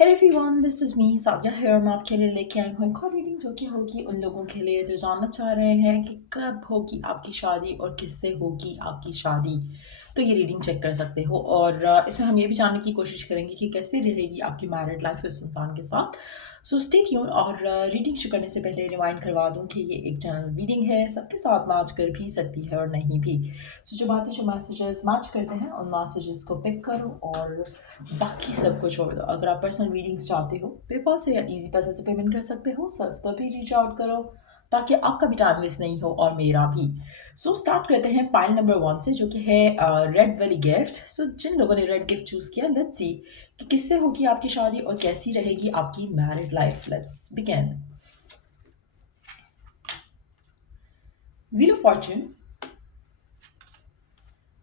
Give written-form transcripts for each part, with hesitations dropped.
Hey everyone, this is me साविया here। मैं आपके लिए लेके आई हूँ एक और रीडिंग जो कि होगी उन लोगों के लिए जो जानना चाह रहे हैं कि कब होगी आपकी शादी और किससे होगी आपकी शादी। तो ये रीडिंग चेक कर सकते हो और इसमें हम ये भी जानने की कोशिश करेंगे कि कैसे रहेगी आपकी मैरिड लाइफ उस इंसान के साथ। So stay tune. और रीडिंग शुरू करने से पहले रिमाइंड करवा दूँ कि ये एक जनरल रीडिंग है, सबके साथ मैच कर भी सकती है और नहीं भी। सो जो बातें जो मैसेजेस मैच करते हैं उन मैसेजेस को पिक करो और बाकी सबको छोड़ दो। अगर आप पर्सनल रीडिंग्स चाहते हो पेपाल से या इजी पैसे से पेमेंट कर सकते हो, सिर्फ तभी रीच आउट करो ताकि आपका भी टाइम वेस्ट नहीं हो और मेरा भी। सो स्टार्ट करते हैं पाइल नंबर 1 से जो कि है रेड वाली गिफ्ट। सो जिन लोगों ने रेड गिफ्ट चूज किया, लेट्स सी कि किससे होगी आपकी शादी और कैसी रहेगी आपकी married life. Let's begin. Wheel of Fortune,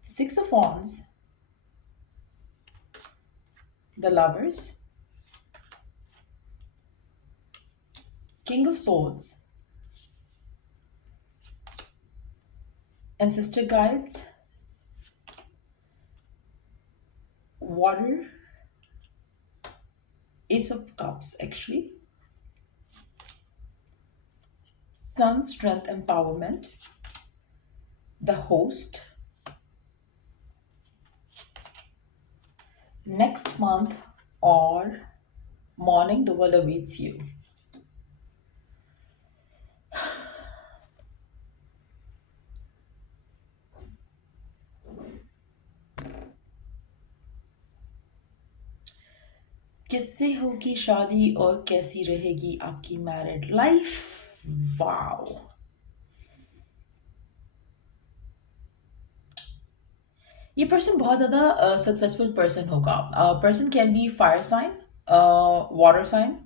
six of wands, the lovers, king of swords, ancestor guides, water, ace of cups actually, sun, strength, empowerment, the host, next month or morning the world awaits you। किससे होगी शादी और कैसी रहेगी आपकी married life. Wow, ये person बहुत ज़्यादा सक्सेसफुल पर्सन होगा। Person can be fire sign, water sign,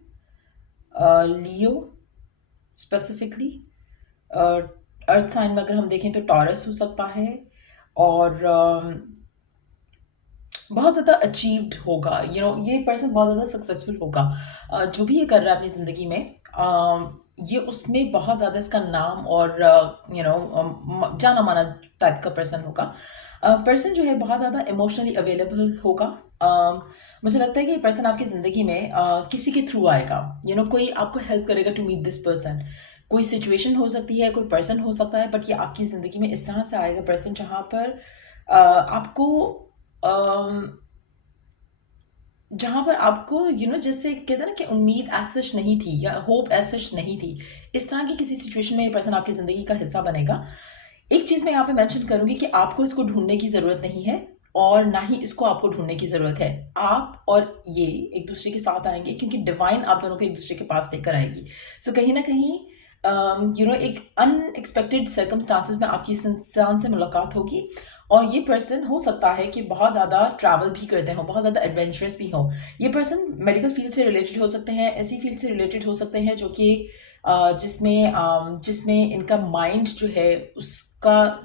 Leo specifically, earth sign में अगर हम देखें तो टॉरस हो सकता है। और बहुत ज़्यादा अचीव्ड होगा, ये पर्सन बहुत ज़्यादा सक्सेसफुल होगा। जो भी ये कर रहा है अपनी ज़िंदगी में, ये उसमें बहुत ज़्यादा इसका नाम और जाना माना टाइप का पर्सन होगा। पर्सन जो है बहुत ज़्यादा इमोशनली अवेलेबल होगा। मुझे लगता है कि ये पर्सन आपकी ज़िंदगी में किसी के थ्रू आएगा। कोई आपको हेल्प करेगा टू मीट दिस पर्सन। कोई सिचुएशन हो सकती है, कोई पर्सन हो सकता है, बट ये आपकी ज़िंदगी में इस तरह से आएगा पर्सन जहाँ पर आपको जहाँ पर आपको जैसे कहते हैं ना कि उम्मीद एज सच नहीं थी या होप एज सच नहीं थी, इस तरह की किसी सिचुएशन में ये पर्सन आपकी ज़िंदगी का हिस्सा बनेगा। एक चीज़ मैं यहाँ पे मेंशन करूँगी कि आपको इसको ढूंढने की ज़रूरत नहीं है और ना ही इसको आपको ढूंढने की ज़रूरत है। आप और ये एक दूसरे के साथ आएंगे क्योंकि डिवाइन आप दोनों को एक दूसरे के पास लेकर आएगी। सो कहीं ना कहीं एक अनएक्सपेक्टेड सर्कमस्टांसिस में आपकी इस इंसान से मुलाकात होगी। और ये पर्सन हो सकता है कि बहुत ज़्यादा ट्रैवल भी करते हो, बहुत ज़्यादा एडवेंचरस भी हो। ये पर्सन मेडिकल फील्ड से रिलेटेड हो सकते हैं, ऐसी फील्ड से रिलेटेड हो सकते हैं जो कि जिसमें इनका माइंड जो है उसका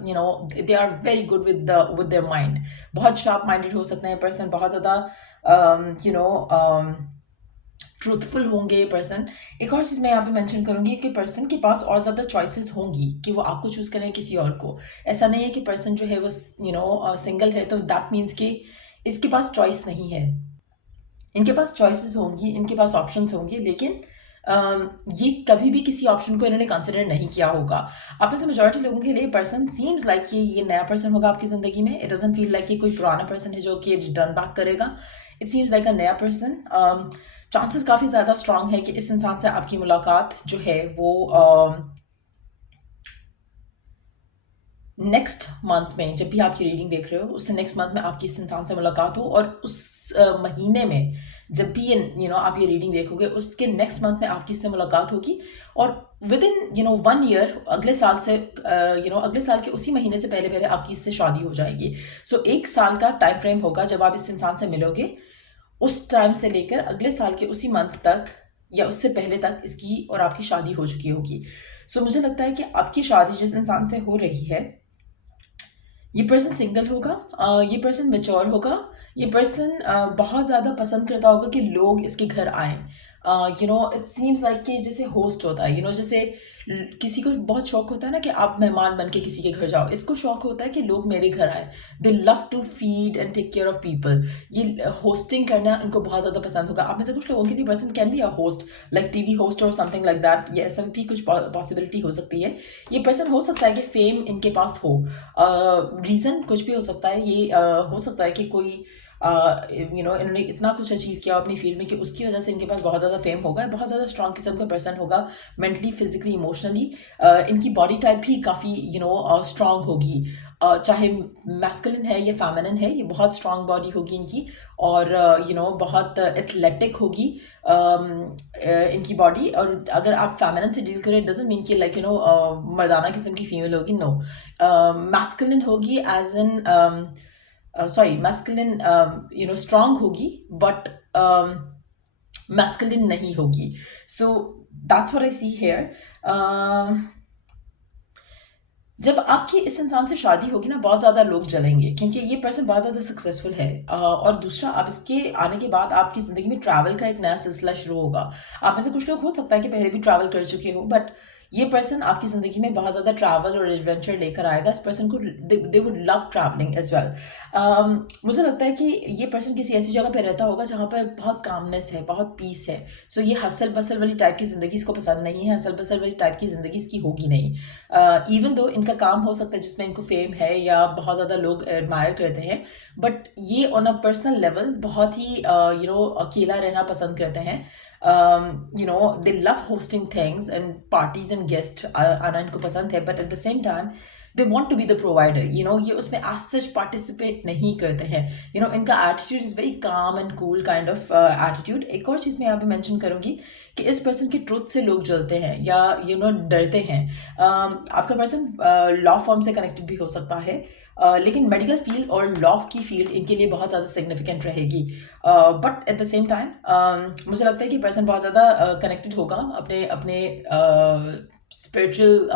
they are very good with their mind. बहुत शार्प माइंडेड हो सकते हैं पर्सन, बहुत ज़्यादा ट्रूथफुल होंगे पर्सन। एक और चीज़ मैं यहाँ पे मेंशन करूँगी कि पर्सन के पास और ज़्यादा चॉइसेस होंगी कि वो आपको चूज़ करें किसी और को। ऐसा नहीं है कि पर्सन जो है वो सिंगल है तो दैट मीन्स कि इसके पास चॉइस नहीं है। इनके पास चॉइसेस होंगी, इनके पास ऑप्शंस होंगे, लेकिन ये कभी भी किसी ऑप्शन को इन्होंने कंसिडर नहीं किया होगा। आप में से मेजॉरिटी लोगों के लिए पर्सन सीम्स लाइक कि ये नया पर्सन होगा आपकी ज़िंदगी में। इट डजंट फील लाइक कि कोई पुराना पर्सन है जो कि रिटर्न बैक करेगा। इट सीम्स लाइक अ नया पर्सन। चांसेस काफ़ी ज़्यादा स्ट्रांग है कि इस इंसान से आपकी मुलाकात जो है वो नेक्स्ट मंथ में, जब भी आप ये रीडिंग देख रहे हो उससे नेक्स्ट मंथ में आपकी इस इंसान से मुलाकात हो। और उस महीने में जब भी ये आप ये रीडिंग देखोगे उसके नेक्स्ट मंथ में आपकी इससे मुलाकात होगी। और विद इन 1 ईयर अगले साल से अगले साल के उसी महीने से पहले पहले आपकी इससे शादी हो जाएगी। सो 1 साल का टाइम फ्रेम होगा जब आप इस इंसान से मिलोगे। उस टाइम से लेकर अगले साल के उसी मंथ तक या उससे पहले तक इसकी और आपकी शादी हो चुकी होगी। सो मुझे लगता है कि आपकी शादी जिस इंसान से हो रही है, ये पर्सन सिंगल होगा, ये पर्सन मेच्योर होगा, ये पर्सन बहुत ज़्यादा पसंद करता होगा कि लोग इसके घर आएँ। इट सीम्स लाइक कि जैसे होस्ट होता है, जैसे किसी को बहुत शौक होता है ना कि आप मेहमान बन के किसी के घर जाओ, इसको शौक होता है कि लोग मेरे घर आए। They love to feed and take care of people. ये होस्टिंग करना इनको बहुत ज़्यादा पसंद होगा। आप में से कुछ लोगों के लिए person can be a host, like TV host और समथिंग लाइक दैट, ये ऐसा भी कुछ पॉसिबिलिटी हो सकती है। ये पर्सन हो सकता है कि फेम इनके पास हो, रीज़न कुछ भी हो सकता है। ये हो सकता है कि कोई इन्होंने इतना कुछ अचीव किया अपनी फील्ड में कि उसकी वजह से इनके पास बहुत ज़्यादा फेम होगा, बहुत ज़्यादा स्ट्रॉन्ग किस्म का पर्सन होगा, मेंटली, फिजिकली, इमोशनली। इनकी बॉडी टाइप भी काफ़ी स्ट्रॉन्ग होगी, चाहे मैस्कुलिन है या फेमिनिन है, ये बहुत स्ट्रॉन्ग बॉडी होगी इनकी। और बहुत एथलेटिक होगी इनकी बॉडी। और अगर आप फेमिनिन से डील करें, डजंट मीन कि लाइक मर्दाना किस्म की फीमेल होगी, नो। मैस्कुलिन होगी एज एन मैस्कुलिन स्ट्रांग होगी, बट मैस्कुलिन नहीं होगी। सो that's what I see here. जब आपकी इस इंसान से शादी होगी ना, बहुत ज़्यादा लोग जलेंगे क्योंकि ये पर्सन बहुत ज़्यादा सक्सेसफुल है। और दूसरा, आप इसके आने के बाद आपकी ज़िंदगी में ट्रैवल का एक नया सिलसिला शुरू होगा। आप में से कुछ लोग हो सकता है कि पहले भी ट्रैवल कर चुके हो, बट ये पर्सन आपकी ज़िंदगी में बहुत ज़्यादा ट्रैवल और एडवेंचर लेकर आएगा। इस पर्सन को they would love travelling as well. मुझे लगता है कि ये पर्सन किसी ऐसी जगह पे रहता होगा जहाँ पर बहुत कामनेस है, बहुत पीस है। सो ये हसल बसल वाली टाइप की ज़िंदगी इसको पसंद नहीं है, हसल बसल वाली टाइप की ज़िंदगी इसकी होगी नहीं। इवन दो इनका काम हो सकता है जिसमें इनको फेम है या बहुत ज़्यादा लोग एडमायर करते हैं, बट ये ऑन अ पर्सनल लेवल बहुत ही अकेला रहना पसंद करते हैं। They love hosting things and parties and guest आना इनको पसंद है, but at the same time they want to be the provider. ये उसमें एज सच पार्टिसिपेट नहीं करते हैं। इनका attitude is very calm and cool kind of attitude. एक और चीज़ मैं यहाँ पे मेंशन करूँगी कि इस पर्सन के ट्रुथ से लोग जलते हैं या डरते हैं। आपका पर्सन लॉ फर्म से कनेक्टेड भी हो सकता है, लेकिन मेडिकल फील्ड और लॉ की फील्ड इनके लिए बहुत ज़्यादा सिग्निफिकेंट रहेगी। But at the same time मुझे लगता है कि पर्सन बहुत ज़्यादा कनेक्टेड होगा अपने अपने स्पिरिचुअल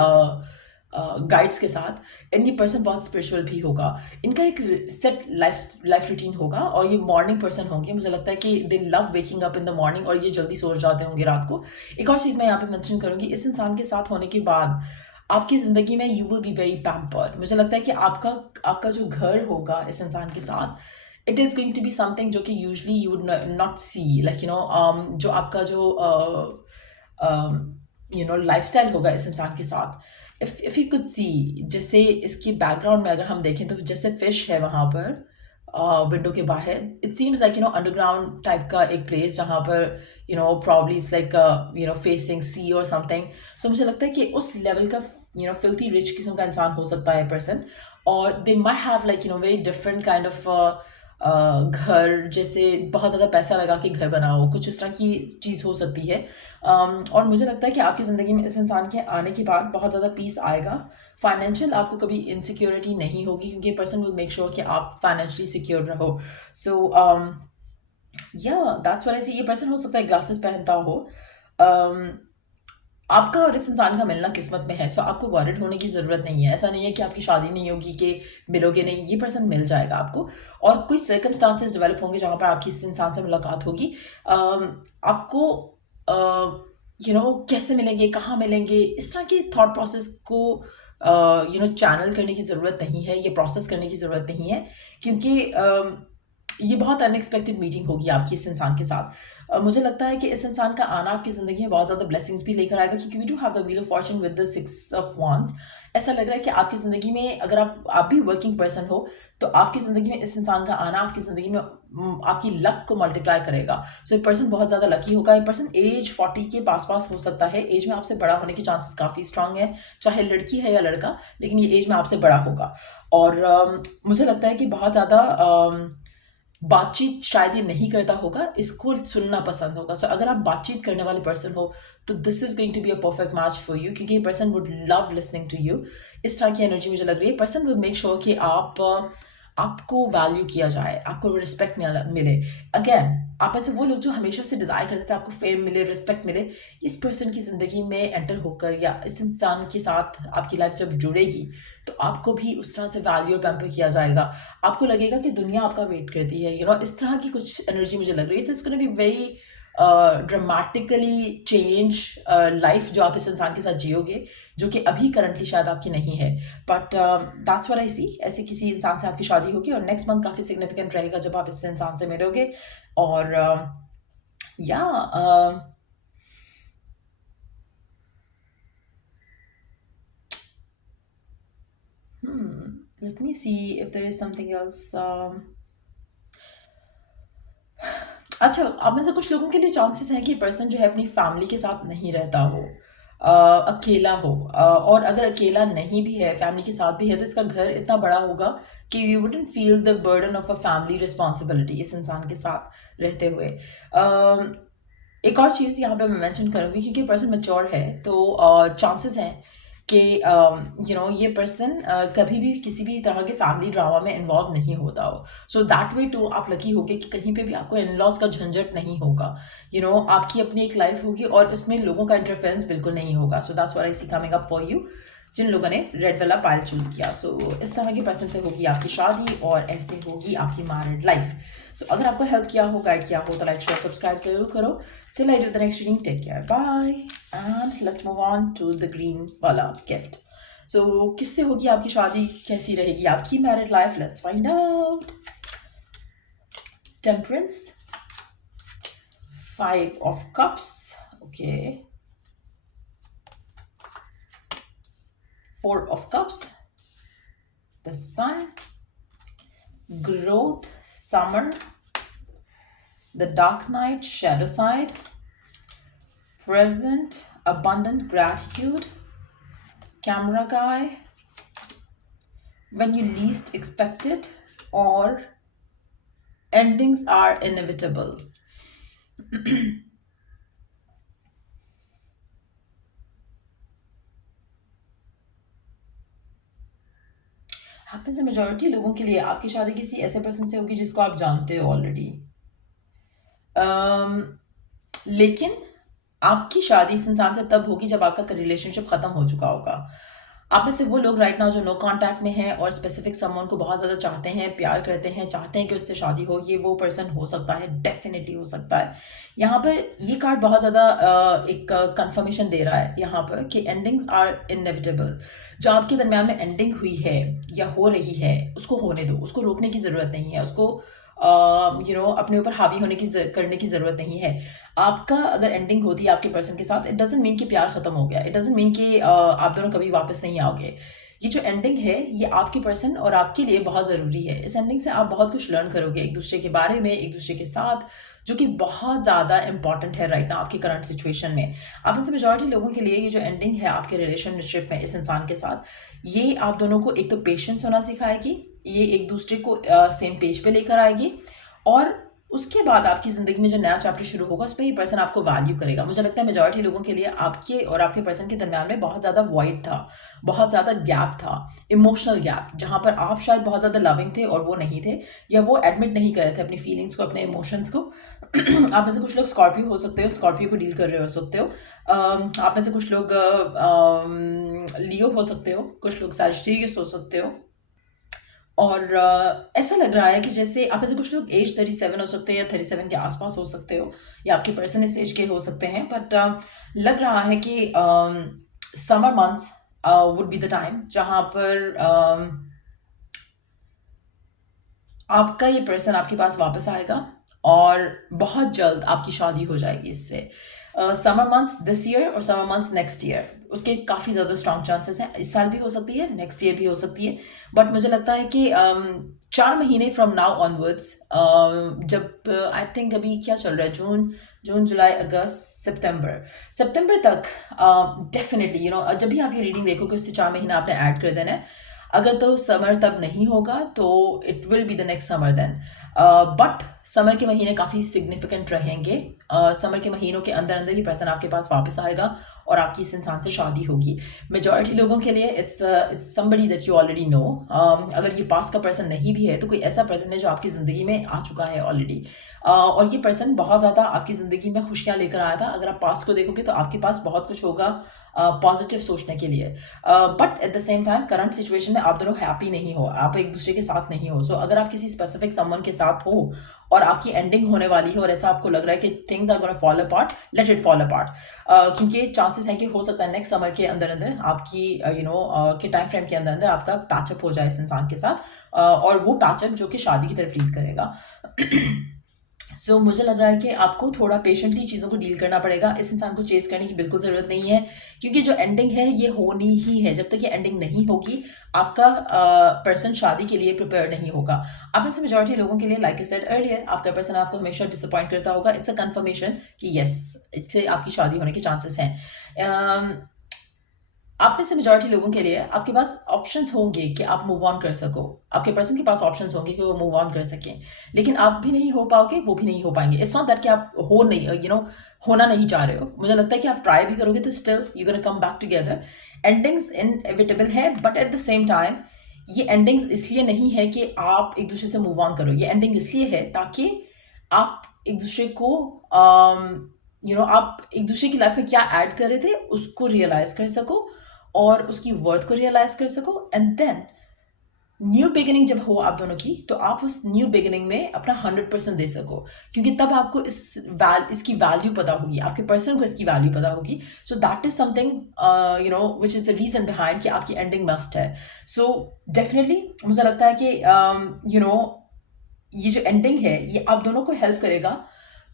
गाइड्स के साथ, एंड ये पर्सन बहुत स्पिरिचुअल भी होगा। इनका एक सेट लाइफ रूटीन होगा और ये मॉर्निंग पर्सन होंगे। मुझे लगता है कि दे love waking up in the morning और ये जल्दी सो जाते होंगे रात को। एक और चीज़ मैं यहाँ पे मेंशन करूँगी, इस इंसान के साथ होने के बाद आपकी ज़िंदगी में you will be very pampered. मुझे लगता है कि आपका जो घर होगा इस इंसान के साथ, it is going to be something जो कि usually you would not see, like जो आपका जो लाइफस्टाइल होगा इस इंसान के साथ, इफ यू कुड सी, जैसे इसकी बैकग्राउंड में अगर हम देखें तो जैसे फिश है वहाँ पर विंडो के बाहर, it seems like underground type का एक प्लेस जहाँ पर प्रॉब्ली इट्स लाइक फेसिंग सी और समथिंग। सो मुझे लगता है कि उस लेवल का फिल्थी रिच किस्म का इंसान हो सकता है पर्सन, और they might have like very different kind of घर, जैसे बहुत ज़्यादा पैसा लगा के घर बना हो, कुछ इस तरह की चीज़ हो सकती है। और मुझे लगता है कि आपकी ज़िंदगी में इस इंसान के आने के बाद बहुत ज़्यादा पीस आएगा। फाइनेंशियल आपको कभी इनसिक्योरिटी नहीं होगी क्योंकि पर्सन विल मेक श्योर कि आप फाइनेंशियली सिक्योर रहो। सो या दैट्स व्हाट आई सी। ये पर्सन हो सकता है ग्लासेस पहनता हो। आपका और इस इंसान का मिलना किस्मत में है, सो आपको वॉरिड होने की ज़रूरत नहीं है। ऐसा नहीं है कि आपकी शादी नहीं होगी, कि मिलोगे नहीं, ये पर्सन मिल जाएगा आपको। और कुछ सर्कमस्टांसेस डेवलप होंगे जहाँ पर आपकी इस इंसान से मुलाकात होगी। आपको कैसे मिलेंगे, कहाँ मिलेंगे, इस तरह के थॉट प्रोसेस को चैनल करने की ज़रूरत नहीं है, ये प्रोसेस करने की ज़रूरत नहीं है, क्योंकि ये बहुत अनएक्सपेक्टेड मीटिंग होगी आपकी इस इंसान के साथ। मुझे लगता है कि इस इंसान का आना आपकी ज़िंदगी में बहुत ज़्यादा ब्लेसिंग्स भी लेकर आएगा, क्योंकि we do have the wheel of fortune with the 6 of wands. ऐसा लग रहा है कि आपकी ज़िंदगी में अगर आप भी वर्किंग पर्सन हो तो आपकी ज़िंदगी में इस इंसान का आना आपकी ज़िंदगी में आपकी लक को मल्टीप्लाई करेगा। सो ये पर्सन बहुत ज़्यादा लकी होगा। ये पर्सन एज 40 के पास हो सकता है, एज में आपसे बड़ा होने के चांसेस काफ़ी स्ट्रांग है, चाहे लड़की है या लड़का, लेकिन ये एज में आपसे बड़ा होगा। और मुझे लगता है कि बहुत ज़्यादा बातचीत शायद ये नहीं करता होगा, इसको सुनना पसंद होगा। सो अगर आप बातचीत करने वाले पर्सन हो तो this is going to be a perfect match for you, क्योंकि ये person would love listening to you. इस तरह की एनर्जी मुझे लग रही है। पर्सन विल मेक श्योर कि आपको वैल्यू किया जाए, आपको रिस्पेक्ट मिले। अगेन, आप ऐसे वो लोग जो हमेशा से डिज़ायर करते थे आपको फेम मिले, रिस्पेक्ट मिले, इस पर्सन की ज़िंदगी में एंटर होकर या इस इंसान के साथ आपकी लाइफ जब जुड़ेगी तो आपको भी उस तरह से वैल्यू और पैम्पर किया जाएगा। आपको लगेगा कि दुनिया आपका वेट करती है। इस तरह की कुछ एनर्जी मुझे लग रही है। तो it's gonna be very dramatically change life जो आप इस इंसान के साथ जियोगे, जो कि अभी करंटली शायद आपकी नहीं है, बट दैट्स व्हाट आई सी। ऐसे किसी इंसान से आपकी शादी होगी और नेक्स्ट मंथ काफ़ी सिग्निफिकेंट रहेगा जब आप इस इंसान से मिलोगे। और या let me see if there is something else. अच्छा, आप में से कुछ लोगों के लिए चांसेस हैं कि पर्सन जो है अपनी फैमिली के साथ नहीं रहता हो, अकेला हो, और अगर अकेला नहीं भी है, फैमिली के साथ भी है, तो इसका घर इतना बड़ा होगा कि you wouldn't feel the burden of a family responsibility इस इंसान के साथ रहते हुए। एक और चीज़ यहाँ पे मैं मेंशन करूँगी, क्योंकि पर्सन मैच्योर है, तो चांसेस हैं कि ये पर्सन कभी भी किसी भी तरह के फैमिली ड्रामा में इन्वॉल्व नहीं होता हो। सो दैट वे टू आप लकी होगे कि कहीं पे भी आपको इन लॉज का झंझट नहीं होगा। आपकी अपनी एक लाइफ होगी और उसमें लोगों का इंटरफेरेंस बिल्कुल नहीं होगा। So that's what I see coming up for you, जिन लोगों ने रेड वाला पायल चूज किया। सो इस तरह के पर्सन से होगी आपकी शादी और ऐसे होगी आपकी मैरिड लाइफ। सो अगर आपको हेल्प किया हो, गाइड किया हो, तो लाइक शेयर सब्सक्राइब जरूर करो। Till I do the next reading, take care, bye, and let's move on to the green वाला गिफ्ट। सो किससे होगी आपकी शादी, कैसी रहेगी आपकी married life, let's find out. Temperance, 5 of Cups, okay, 4 of Cups, the Sun, growth, summer, the Dark Knight, shadow side, present, abundant gratitude, camera guy, when you least expect it, or endings are inevitable. आप में से majority लोगों के लिए आपकी शादी किसी ऐसे पर्सन से होगी जिसको आप जानते हो ऑलरेडी, लेकिन आपकी शादी इस इंसान से तब होगी जब आपका रिलेशनशिप खत्म हो चुका होगा। आप में से वो लोग राइट नाउ जो नो कांटेक्ट में हैं और स्पेसिफिक समवन को बहुत ज़्यादा चाहते हैं, प्यार करते हैं, चाहते हैं कि उससे शादी हो, ये वो पर्सन हो सकता है, डेफिनेटली हो सकता है। यहाँ पर ये कार्ड बहुत ज़्यादा एक कंफर्मेशन दे रहा है यहाँ पर कि एंडिंग्स आर इनएविटेबल। जो आपके दरमियान में एंडिंग हुई है या हो रही है, उसको होने दो, उसको रोकने की ज़रूरत नहीं है, उसको अपने ऊपर हावी होने की करने की ज़रूरत नहीं है। आपका अगर एंडिंग होती है आपके पर्सन के साथ, इट डजंट मीन कि प्यार ख़त्म हो गया, इट डजंट मीन कि आप दोनों कभी वापस नहीं आओगे। ये जो एंडिंग है ये आपके पर्सन और आपके लिए बहुत ज़रूरी है। इस एंडिंग से आप बहुत कुछ लर्न करोगे एक दूसरे के बारे में, एक दूसरे के साथ, जो कि बहुत ज़्यादा इंपॉर्टेंट है राइट नाउ आपकी करंट सिचुएशन में। आप में से मेजॉरिटी लोगों के लिए ये जो एंडिंग है आपके रिलेशनशिप में इस इंसान के साथ, ये आप दोनों को एक तो पेशेंस होना सिखाएगी, ये एक दूसरे को सेम पेज पे लेकर आएगी, और उसके बाद आपकी ज़िंदगी में जो नया चैप्टर शुरू होगा उस पर ये पर्सन आपको वैल्यू करेगा। मुझे लगता है मेजॉरिटी लोगों के लिए आपके और आपके पर्सन के दरमियान में बहुत ज़्यादा वॉइड था, बहुत ज़्यादा गैप था, इमोशनल गैप, जहाँ पर आप शायद बहुत ज़्यादा लविंग थे और वो नहीं थे, या वो एडमिट नहीं कर रहे थे अपनी फीलिंग्स को, अपने इमोशंस को। आप में से कुछ लोग स्कॉर्पियो हो सकते हो, स्कॉर्पियो को डील कर रहे हो सकते हो। आप में से कुछ लोग लियो हो सकते हो, कुछ लोग सैजिटेरियस हो सकते हो। और ऐसा लग रहा है कि जैसे आप ऐसे कुछ लोग एज 37 हो सकते हैं या 37 के आसपास हो सकते हो, या आपके पर्सन इस एज के हो सकते हैं, बट लग रहा है कि summer months would be the time जहाँ पर आपका ये पर्सन आपके पास वापस आएगा और बहुत जल्द आपकी शादी हो जाएगी इससे। समर मंथ्स दिस ईयर और समर मंथ्स नेक्स्ट ईयर, उसके काफ़ी ज़्यादा स्ट्रॉन्ग चांसेस हैं। इस साल भी हो सकती है, नेक्स्ट ईयर भी हो सकती है, बट मुझे लगता है कि 4 महीने फ्रॉम नाउ ऑनवर्ड्स, जब आई थिंक अभी क्या चल रहा है, जून जुलाई अगस्त सितंबर तक, डेफिनेटली जब भी आप ये रीडिंग देखोगे उससे 4 महीना आपने ऐड कर देना है। अगर तो समर तब नहीं होगा तो it will be the next summer then, but summer के महीने काफ़ी सिग्निफिकेंट रहेंगे। समर के महीनों के अंदर अंदर ही पर्सन आपके पास वापस आएगा और आपकी इस इंसान से शादी होगी। मेजॉरिटी लोगों के लिए it's somebody that you already know. अगर ये पास का पर्सन नहीं भी है तो कोई ऐसा पर्सन है जो आपकी ज़िंदगी में आ चुका है ऑलरेडी, और ये पर्सन बहुत ज़्यादा आपकी ज़िंदगी में खुशियाँ लेकर आया था। अगर आप पास को देखोगे तो आपके पास बहुत कुछ होगा, पॉजिटिव सोचने के लिए। But at the same time current situation में आप दोनों हैप्पी नहीं हो, आप एक दूसरे के साथ नहीं हो। सो अगर आप किसी स्पेसिफिक समवन के साथ हो और आपकी एंडिंग होने वाली है और ऐसा आपको लग रहा है कि things are gonna fall apart, let it fall apart. क्योंकि चांसेस हैं कि हो सकता है नेक्स्ट समर के अंदर अंदर आपकी के टाइम फ्रेम के अंदर अंदर आपका पैचअप हो जाए इस इंसान के साथ, और वो पैचअप जो कि शादी की तरफ लीड करेगा। सो मुझे लग रहा है कि आपको थोड़ा पेशेंटली चीज़ों को डील करना पड़ेगा। इस इंसान को चेस करने की बिल्कुल ज़रूरत नहीं है, क्योंकि जो एंडिंग है ये होनी ही है। जब तक ये एंडिंग नहीं होगी आपका पर्सन शादी के लिए प्रिपेयर नहीं होगा। आप में से मेजॉरिटी लोगों के लिए, लाइक आई सेड अर्लियर, आपका पर्सन आपको हमेशा डिसअपॉइंट करता होगा। इट्स अ कन्फर्मेशन कि यस, इससे आपकी शादी होने के चांसेस हैं। आप में से मेजॉरिटी लोगों के लिए आपके पास ऑप्शंस होंगे कि आप मूव ऑन कर सको, आपके पर्सन के पास ऑप्शंस होंगे कि वो मूव ऑन कर सकें, लेकिन आप भी नहीं हो पाओगे, वो भी नहीं हो पाएंगे। इट्स नॉट दैट कि आप हो नहीं होना नहीं चाह रहे हो। मुझे लगता है कि आप ट्राई भी करोगे तो still you gonna come back together. Endings inevitable है, but at the same time ये एंडिंग्स इसलिए नहीं है कि आप एक दूसरे से मूव ऑन करो। ये एंडिंग इसलिए है ताकि आप एक दूसरे को आप एक दूसरे की लाइफ में क्या ऐड कर रहे थे उसको रियलाइज कर सको और उसकी वर्थ को रियलाइज कर सको, एंड देन न्यू बिगिनिंग जब हो आप दोनों की, तो आप उस न्यू बिगिनिंग में अपना 100% दे सको, क्योंकि तब आपको इसकी वैल्यू पता होगी, आपके पर्सन को इसकी वैल्यू पता होगी। So that is something which is the reason behind कि आपकी एंडिंग मस्ट है। सो डेफिनेटली मुझे लगता है कि ये जो एंडिंग है ये आप दोनों को हेल्प करेगा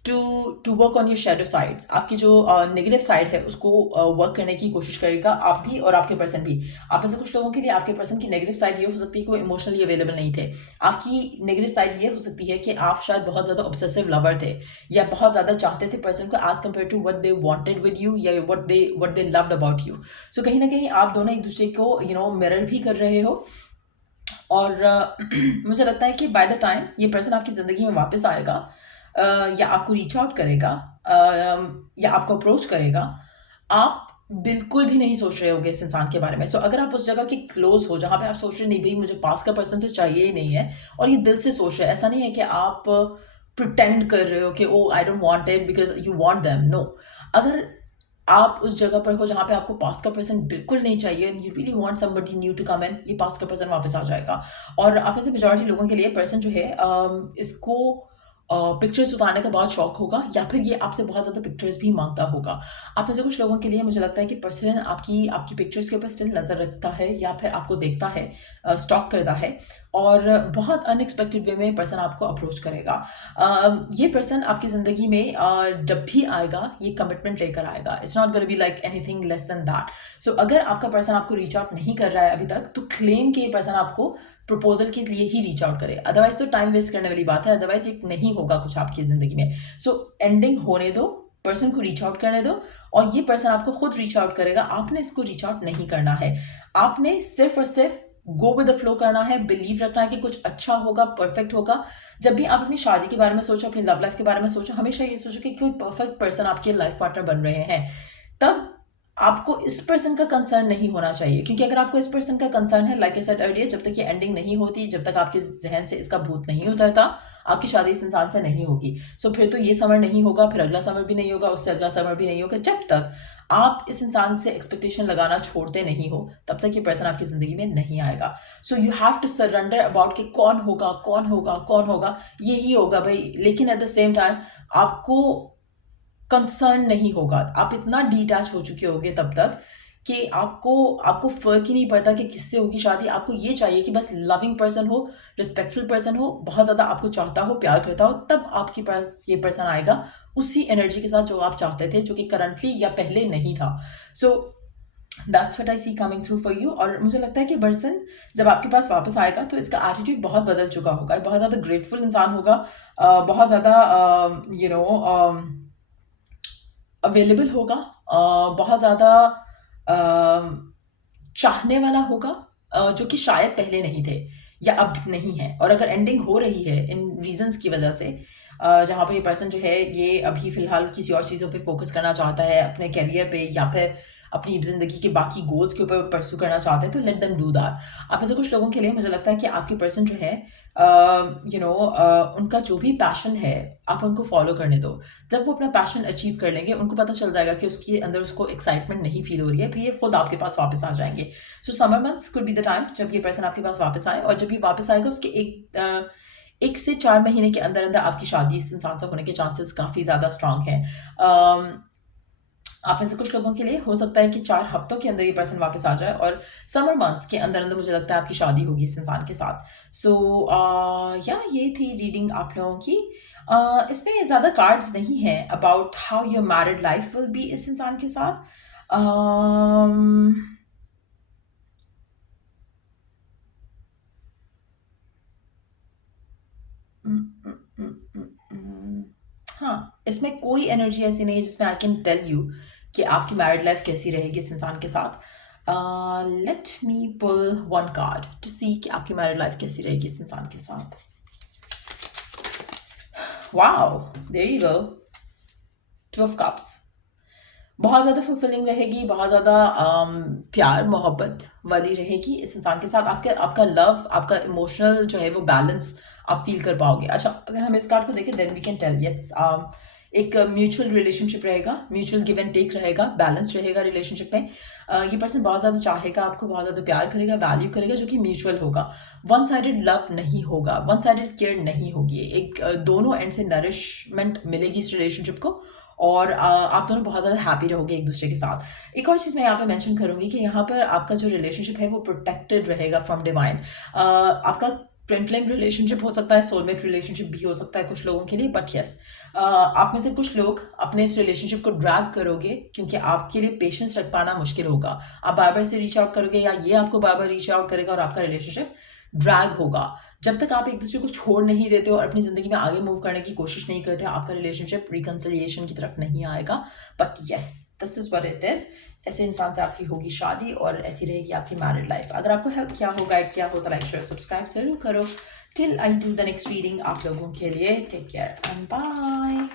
to work on your shadow sides. आपकी जो नेगेटिव साइड है उसको वर्क करने की कोशिश करेगा, आप भी और आपके पर्सन भी। आप में से कुछ लोगों के लिए आपके पर्सन की नेगेटिव साइड ये हो सकती है कि वो इमोशनली अवेलेबल नहीं थे। आपकी नेगेटिव साइड ये हो सकती है कि आप शायद बहुत ज़्यादा ऑब्सेसिव लवर थे, या बहुत ज़्यादा चाहते थे पर्सन को as compared to what they wanted with you, या what they loved about you. So कहीं ना कहीं आप दोनों एक दूसरे को मिरर भी कर रहे हो, और मुझे लगता है कि बाय द टाइम ये पर्सन आपकी ज़िंदगी में वापस आएगा, या आपको रीच आउट करेगा, या आपको अप्रोच करेगा, आप बिल्कुल भी नहीं सोच रहे होगे इस इंसान के बारे में। सो अगर आप उस जगह के क्लोज हो जहाँ पे आप सोच रहे नहीं भाई मुझे पास का पर्सन तो चाहिए ही नहीं है, और ये दिल से सोच रहे हैं, ऐसा नहीं है कि आप प्रिटेंड कर रहे हो कि oh I don't want it because you want them, no. अगर आप उस जगह पर हो जहाँ पे आपको पास का पर्सन बिल्कुल नहीं चाहिए, you really want somebody new to come in, ये पास का पर्सन वापस आ जाएगा। और आप ऐसे मेजॉरिटी लोगों के लिए पर्सन जो है इसको पिक्चर्स उतारने का बहुत शौक होगा, या फिर ये आपसे बहुत ज़्यादा पिक्चर्स भी मांगता होगा। आप में से कुछ लोगों के लिए मुझे लगता है कि पर्सन आपकी पिक्चर्स के ऊपर स्टिल नज़र रखता है, या फिर आपको देखता है, स्टॉक करता है, और बहुत अनएक्सपेक्टेड वे में पर्सन आपको अप्रोच करेगा। ये पर्सन आपकी ज़िंदगी में जब भी आएगा ये कमिटमेंट लेकर आएगा। It's not gonna be like anything less than that. So अगर आपका पर्सन आपको रीच आउट नहीं कर रहा है अभी तक, तो क्लेम के पर्सन आपको प्रपोजल के लिए ही रीच आउट करे, अदरवाइज तो टाइम वेस्ट करने वाली बात है, अदरवाइज एक नहीं होगा कुछ आपकी ज़िंदगी में। सो एंडिंग होने दो, पर्सन को रीच आउट करने दो, और ये पर्सन आपको खुद रीच आउट करेगा। आपने इसको रीच आउट नहीं करना है, आपने सिर्फ और सिर्फ गो विद द फ्लो करना है, बिलीव रखना है कि कुछ अच्छा होगा, परफेक्ट होगा। जब भी आप अपनी शादी के बारे में सोचो, अपनी लव लाइफ के बारे में सोचो, हमेशा ये सोचो कि कोई परफेक्ट पर्सन आपके लाइफ पार्टनर बन रहे हैं, तब आपको इस पर्सन का कंसर्न नहीं होना चाहिए। क्योंकि अगर आपको इस पर्सन का कंसर्न है, लाइक आई सेड अर्लियर, जब तक ये एंडिंग नहीं होती, जब तक आपके जहन से इसका भूत नहीं उतरता, आपकी शादी इस इंसान से नहीं होगी। सो फिर तो ये समर नहीं होगा, फिर अगला समर भी नहीं होगा, उससे अगला समर भी नहीं होगा। जब तक आप इस इंसान से एक्सपेक्टेशन लगाना छोड़ते नहीं हो, तब तक ये पर्सन आपकी ज़िंदगी में नहीं आएगा। So you have to surrender about कि कौन होगा, कौन होगा, कौन होगा, यही होगा भाई। लेकिन एट द सेम टाइम आपको कंसर्न नहीं होगा, आप इतना डिटैच हो चुके होगे तब तक कि आपको फ़र्क ही नहीं पड़ता कि किससे होगी शादी। आपको ये चाहिए कि बस लविंग पर्सन हो, रिस्पेक्टफुल पर्सन हो, बहुत ज़्यादा आपको चाहता हो, प्यार करता हो, तब आपके पास ये पर्सन आएगा उसी एनर्जी के साथ जो आप चाहते थे, जो कि करंटली या पहले नहीं था। So that's what I see coming through for you. और मुझे लगता है कि पर्सन जब आपके पास वापस आएगा तो इसका एटीट्यूड बहुत बदल चुका होगा, बहुत ज़्यादा ग्रेटफुल इंसान होगा, बहुत ज़्यादा अवेलेबल होगा, बहुत ज़्यादा चाहने वाला होगा, जो कि शायद पहले नहीं थे या अब नहीं है। और अगर एंडिंग हो रही है इन रीजंस की वजह से, जहाँ पे ये पर्सन जो है ये अभी फ़िलहाल किसी और चीज़ों पे फोकस करना चाहता है, अपने करियर पे या फिर अपनी ज़िंदगी के बाकी गोल्स के ऊपर परस्यू करना चाहते हैं, तो लेट देम डू दैट। आप में से कुछ लोगों के लिए मुझे लगता है कि आपकी पर्सन जो है उनका जो भी पैशन है आप उनको फॉलो करने दो। जब वो अपना पैशन अचीव कर लेंगे, उनको पता चल जाएगा कि उसके अंदर उसको एक्साइटमेंट नहीं फील हो रही है, फिर ये खुद आपके पास वापस आ जाएंगे। सो summer months could be the time जब ये पर्सन आपके पास वापस आए, और जब ये वापस आएगा उसके 1 से 4 महीने के अंदर अंदर आपकी शादी इस इंसान से होने के चांसेस काफ़ी ज़्यादा स्ट्रांग हैं। आप में से कुछ लोगों के लिए हो सकता है कि 4 हफ्तों के अंदर ये पर्सन वापस आ जाए, और समर मंथ्स के अंदर अंदर मुझे लगता है आपकी शादी होगी इस इंसान के साथ। सो या ये थी रीडिंग आप लोगों की। इसमें ज़्यादा कार्ड्स नहीं हैं about how your married life will be इस इंसान के साथ। हाँ, इसमें कोई एनर्जी ऐसी नहीं है जिसमें आई कैन टेल यू कि आपकी मैरिड लाइफ कैसी रहेगी इस इंसान के साथ। Let me pull one card to see कि आपकी मैरिड लाइफ कैसी रहेगी इस इंसान के साथ। Wow, there you go, 2 of cups. बहुत ज़्यादा फुलफिलिंग रहेगी, बहुत ज़्यादा प्यार मोहब्बत वाली रहेगी इस इंसान के साथ। आपका लव, आपका इमोशनल जो है वो बैलेंस आप फील कर पाओगे। अच्छा, अगर हम इस कार्ड को देखें then we can tell yes, एक म्यूचुअल रिलेशनशिप रहेगा, म्यूचुअल गिव एंड टेक रहेगा, बैलेंस रहेगा रिलेशनशिप में। ये पर्सन बहुत ज़्यादा चाहेगा आपको, बहुत ज़्यादा प्यार करेगा, वैल्यू करेगा, जो कि म्यूचुअल होगा। वन साइडेड लव नहीं होगा, वन साइडेड केयर नहीं होगी। एक दोनों एंड से नरिशमेंट मिलेगी इस रिलेशनशिप को, और आप दोनों बहुत ज़्यादा हैप्पी रहोगे एक दूसरे के साथ। एक और चीज़ मैं यहाँ पे मेंशन करूँगी कि यहाँ पर आपका जो रिलेशनशिप है वो प्रोटेक्टेड रहेगा फ्रॉम डिवाइन। आपका ट्विन फ्लेम रिलेशनशिप हो सकता है, सोलमेट रिलेशनशिप भी हो सकता है कुछ लोगों के लिए, बट यस आप में से कुछ लोग अपने इस रिलेशनशिप को ड्रैग करोगे क्योंकि आपके लिए पेशेंस रख पाना मुश्किल होगा। आप बार बार से रीच आउट करोगे या ये आपको बार बार रीच आउट करेगा, और आपका रिलेशनशिप ड्रैग होगा। जब तक आप एक दूसरे को छोड़ नहीं देते हो और अपनी ज़िंदगी में आगे मूव करने की कोशिश नहीं करते हो, आपका रिलेशनशिप रिकन्सिलिएशन की तरफ नहीं आएगा। But yes, this is what it is. ऐसे इंसान से आपकी होगी शादी और ऐसी रहेगी आपकी मैरिड लाइफ। अगर आपको हेल्प किया हो, गाइड किया हो, तो लाइक शेयर सब्सक्राइब जरूर करो। Till I do the next reading आप लोगों के लिए, टेक केयर एंड बाय।